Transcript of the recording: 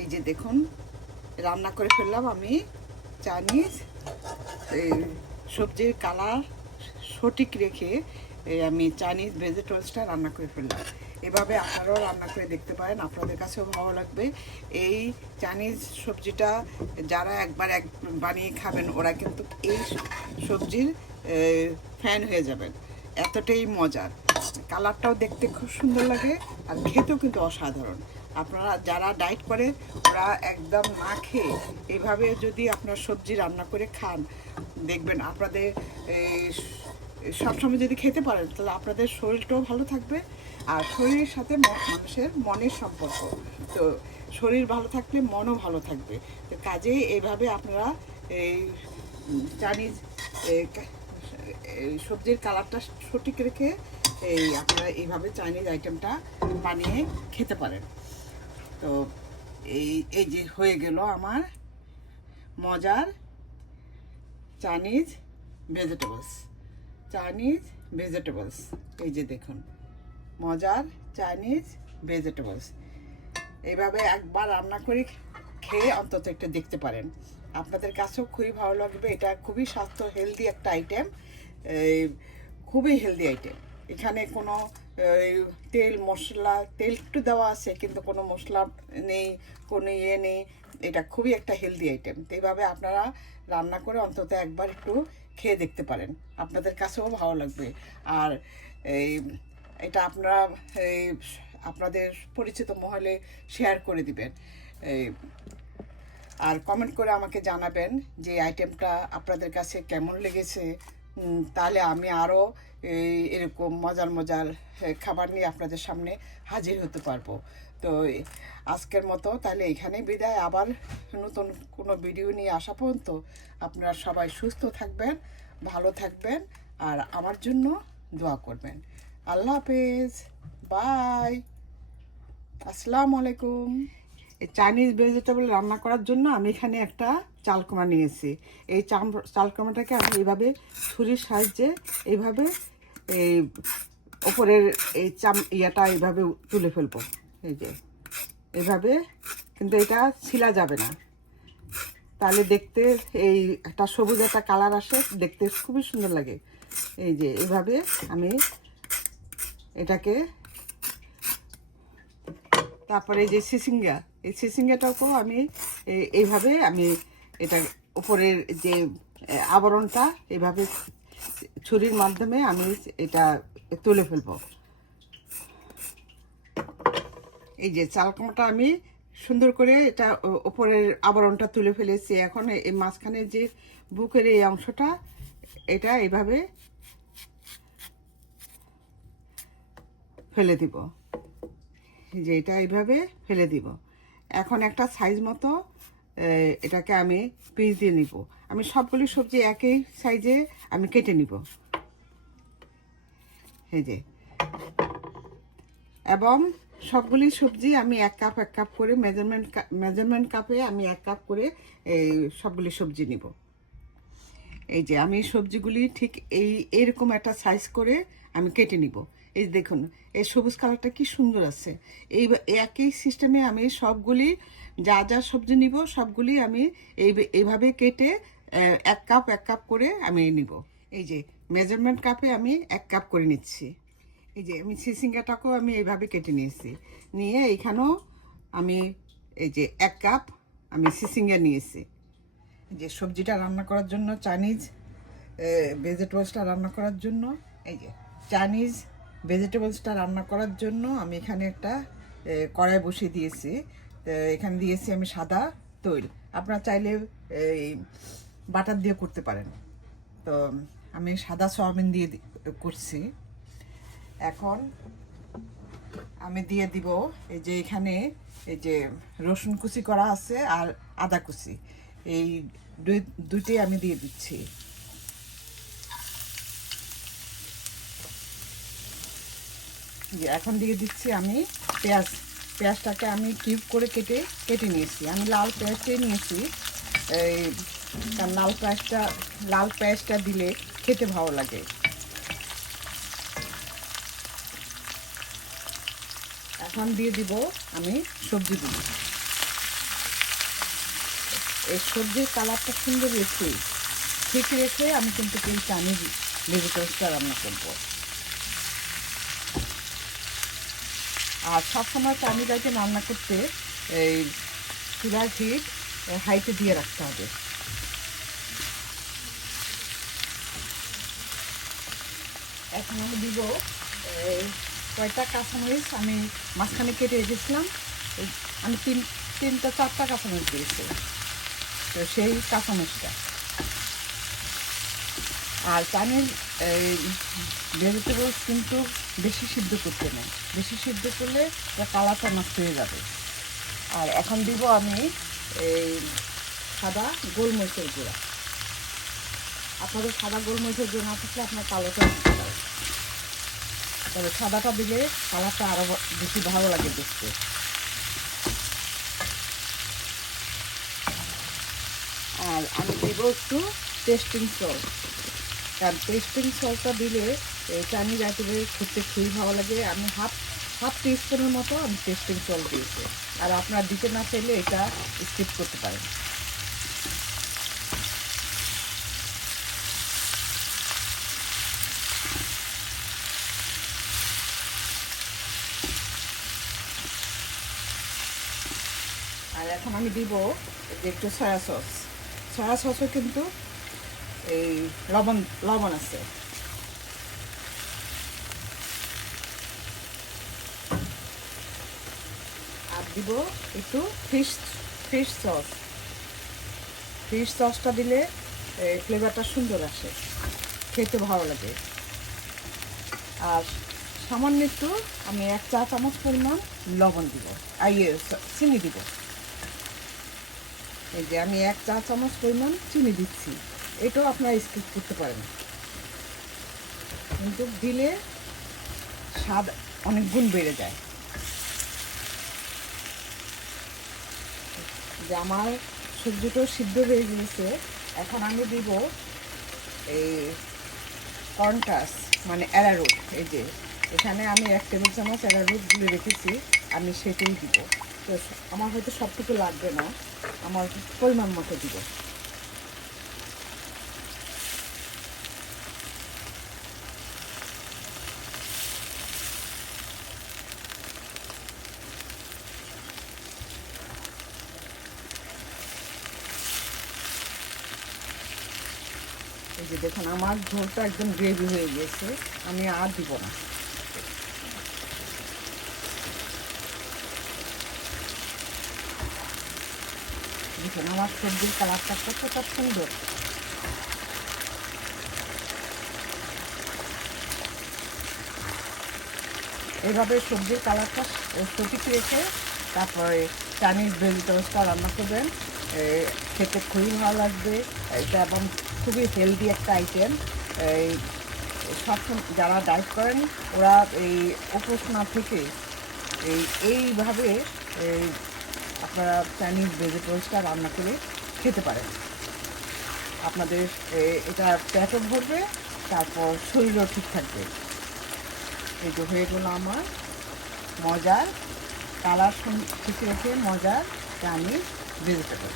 এই যে দেখুন রান্না করে ফেললাম আমি চাইনিজ সবজির কালার সঠিক রেখে আমি চাইনিজ ভেজিটেবলসটা রান্না করে ফেললাম। এভাবে আপনারাও রান্না করে দেখতে পারেন, আপনাদের কাছেও ভালো লাগবে। এই চাইনিজ সবজিটা যারা একবার বানিয়ে খাবেন ওরা কিন্তু এই সবজির ফ্যান হয়ে যাবেন, এতটাই মজার। কালারটাও দেখতে খুব সুন্দর লাগে আর খেতেও কিন্তু অসাধারণ। আপনারা যারা ডায়েট করে ওরা একদম না খেয়ে এভাবে যদি আপনার সবজি রান্না করে খান, দেখবেন আপনাদের সবসময় যদি খেতে পারেন তাহলে আপনাদের শরীরটাও ভালো থাকবে। আর শরীরের সাথে মানুষের মনের সম্পর্ক, তো শরীর ভালো থাকলে মনও ভালো থাকবে। তো কাজেই এইভাবে আপনারা এই চাইনিজ সবজির কালারটা সঠিক রেখে আপনারা এইভাবে চাইনিজ আইটেমটা বানিয়ে খেতে পারেন। তো এই যে হয়ে গেল আমার মজার চাইনিজ ভেজিটেবলস। এই যে দেখুন মজার চাইনিজ ভেজিটেবলস। এইভাবে একবার রান্না করে খেয়ে অন্তত একটা দেখতে পারেন, আপনাদের কাছেও খুবই ভালো লাগবে। এটা খুবই স্বাস্থ্য হেলদি একটা আইটেম, খুবই হেলদি আইটেম। এখানে কোনো তেল একটু দেওয়া আছে কিন্তু কোনো মশলা নেই, কোনো নেই। এটা খুবই একটা হেলদি আইটেম। তো এইভাবে আপনারা রান্না করে অন্তত একবার একটু খেয়ে দেখতে পারেন, আপনাদের কাছেও ভালো লাগবে। আর এটা আপনারা আপনাদের পরিচিত মহলে শেয়ার করে দিবেন আর কমেন্ট করে আমাকে জানাবেন যে আইটেমটা আপনাদের কাছে কেমন লেগেছে। তাহলে আমি আরও এরকম মজার খাবার নিয়ে আপনাদের সামনে হাজির হতে পারবো। তো আজকের মতো তাহলে এখানেই বিদায়। আবার নতুন কোনো ভিডিও নিয়ে আসা পর্যন্ত আপনারা সবাই সুস্থ থাকবেন, ভালো থাকবেন আর আমার জন্য দোয়া করবেন। আল্লাহ হাফেজ, বাই, আসসালামু আলাইকুম। এই চাইনিজ ভেজিটেবল রান্না করার জন্য আমি এখানে একটা চালকুমা নিয়েছি। এই চালকুমাটাকে আমি এইভাবে ছুরির সাহায্যে এইভাবে এই ওপরের এই ইয়াটা এইভাবে তুলে ফেলবো। এই যে এইভাবে, কিন্তু এটা ছিলা যাবে না, তাহলে দেখতে এই একটা সবুজ একটা কালার আসে, দেখতে খুবই সুন্দর লাগে। এই যে এইভাবে আমি এটাকে, তারপরে এই যে সিসিঙ্গাটাকেও আমি এইভাবে আমি এটা উপরের যে আবরণটা এইভাবে ছুরির মাধ্যমে আমি এটা তুলে ফেলবো। এই যে চালকুমাটা আমি সুন্দর করে এটা উপরের আবরণটা তুলে ফেলেছি। এখন এই মাঝখানে যে বুকের এই অংশটা এটা এইভাবে ফেলে দিব। যে এটা এইভাবে ফেলে দিব। এখন একটা সাইজ মতো এটাকে আমি পিস দিয়ে নিব। আমি সবগুলি সবজি একই সাইজে আমি কেটে নিব। এই যে, এবং সবগুলি সবজি আমি এক কাপ করে মেজারমেন্ট কাপে আমি 1 কাপ করে এই সবগুলি সবজি নিব। এই যে আমি সবজিগুলি ঠিক এইরকম একটা সাইজ করে আমি কেটে নিব। এই দেখুন এই সবুজ কালারটা কি সুন্দর আছে। এই একই সিস্টেমে আমি সবগুলি যা সবজি নিব সবগুলি আমি এইভাবে কেটে 1 কাপ করে আমি নিব। এই যে মেজারমেন্ট কাপে আমি 1 কাপ করে নিচ্ছি। এই যে আমি সিসিঙ্গাটাকেও আমি এইভাবে কেটে নিয়েছি, নিয়ে এইখানেও আমি এই যে 1 কাপ আমি সিসিঙ্গা নিয়েছি। যে সবজিটা রান্না করার জন্য চাইনিজ ভেজিটেবলসটা রান্না করার জন্য, এই যে চাইনিজ ভেজিটেবলসটা রান্না করার জন্য আমি এখানে একটা কড়াই বসিয়ে দিয়েছি। এখানে দিয়েছি আমি সাদা তৈল, আপনারা চাইলে বাটার দিয়ে করতে পারেন। তো আমি সাদা সয়াবিন দিয়ে করছি। এখন আমি দিয়ে দিব এই যে এখানে এই যে রসুন কুচি করা আছে আর আদা কুচি, এই দুইটাই আমি দিয়ে দিচ্ছি। এখন দিয়ে দিচ্ছি আমি পেঁয়াজটাকে আমি কিউব করে কেটে নিয়েছি। আমি লাল পেঁয়াজটাই নিয়েছি, এই লাল পেঁয়াজটা দিলে খেতে ভালো লাগে। এখন দিয়ে দিব আমি সবজিগুলো। এই সবজির কালারটা সুন্দর রেখে ঠিক রেখে আমি কিন্তু এই চাইনিজ ভেজিটেবলসটা রান্না করবো। আর সবসময় চাইনিজ আইটেম রান্না করতে এই চুলার হিট হাইতে দিয়ে রাখতে হবে। এখন আমি দিব কয়টা কাঁচামরিচ আমি মাঝখানে কেটে রেখেছিলাম, আমি তিনটা চারটা কাঁচামরিচ দিয়েছি, তো সেই কাঁচামরিচটা। আর চাইনিজ ভেজিটেবলস কিন্তু বেশি সিদ্ধ করতে নেই, বেশি সিদ্ধ করলে কালারটা নষ্ট হয়ে যাবে। আর এখন দিব আমি এই সাদা গোলমরিচের গুঁড়া। আপনাদের সাদা গোলমরিচের গুঁড়া না থাকলে আপনার কালোটা দিতে পারেন, তবে সাদাটা দিলে কালারটা আরও বেশি ভালো লাগে দেখতে। আর আমি দেবো একটু টেস্টিং সল্ট, কারণ টেস্টিং সল্টটা দিলে চাইনিজ আইটেমে খেতে খুবই ভালো লাগে। আমি হাফ টিস্পুনের মতো আমি টেস্টিং সল্ট দিয়েছি, আর আপনারা দিতে না চাইলে এটা স্কিপ করতে পারেন। আর এখন আমি দিব যে একটু সয়া সসও কিন্তু এই লবণ আছে। আর দিব একটু ফিশ সসটা দিলে ফ্লেভারটা সুন্দর আসে, খেতে ভালো লাগে। আর সামান্য একটু আমি 1 চা চামচ পরিমাণ লবণ দিব, চিনি দিব। এই যে আমি 1 চা চামচ পরিমাণ চিনি দিচ্ছি, এটাও আপনারা স্কিপ করতে পারেন, কিন্তু দিলে স্বাদ অনেক গুণ বেড়ে যায়। যে আমার সবজিটাও সিদ্ধ হয়ে গিয়েছে, এখন আমি দিব এই কর্নটাস মানে অ্যারারুট। এই যে এখানে আমি 1 টেবিল চামচ অ্যারারুট গুলে রেখেছি, আমি সেটাই দিব। তো আমার হয়তো সবটুকু লাগবে না, আমার পরিমাণ মতো দিব। এই যে দেখুন আমার ঝোলটা একদম গ্রেভি হয়ে গিয়েছে, আমি আর দিব না। দেখুন আমার সবজির কালারটা কতটা সুন্দর। এইভাবে সবজির কালারটা সঠিক রেখে তারপরে চাইনিজ ভেজিটেবলসটা রান্না করবেন, খেতে খুবই ভালো লাগবে। এটা এবং খুবই হেলদি একটা আইটেম। এই সব যারা ডায়েট করেন ওরা এই উপোস না থেকে এইভাবে আপনারা চাইনিজ ভেজিটেবলসটা রান্না করে খেতে পারেন। আপনাদের এটা পেটও ভরবে, তারপর শরীরও ঠিক থাকবে। এই যে হয়ে গেলো আমার মজার কালার ঠিক রেখে মজার চাইনিজ ভেজিটেবল।